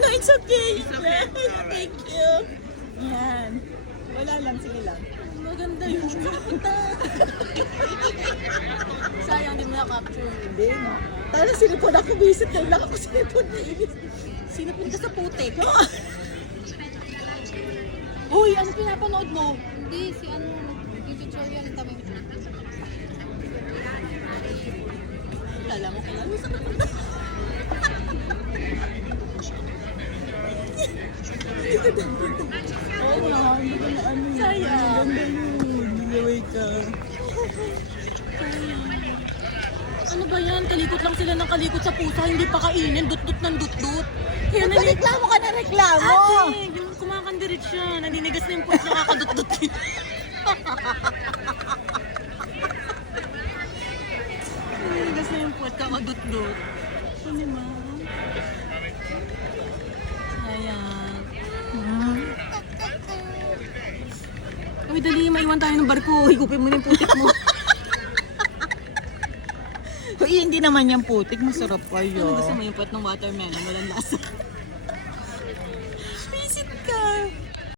No, it's okay. Thank you. Yan. Wala lang, sige lang. Maganda yun. Punta. Sayang din mo na-capture. Hindi, no. Tara, sinipon ako. Visit na lang ako sinipon. Sinipon ka sa putik. Uy, ano pinapanood mo? Hindi, si ano, tutorial ang tawag. Kala mo, Oo nga, hindi ko na ano yun. Sayang. Ganda yun. Nilaway ka. Ano ba yan? Kalikot lang sila ng kalikot sa pusa, hindi pa kainin, dut-dut ng dut-dut. Kaya Reklamo ka na reklamo. Ate, yung kumakandirit siya, naninigas na yung puwet niya kakadut-dut. Naninigas na yung puwet kakadut-dut. Ano ma? Sayang. Uy, dali, maiwan tayo ng barko. Higupin mo na yung putik mo. Uy, hindi naman yung putik. Masarap Ano gusto kayo. mo yung puwet ng watermelon? Walang lasa. Visit ka.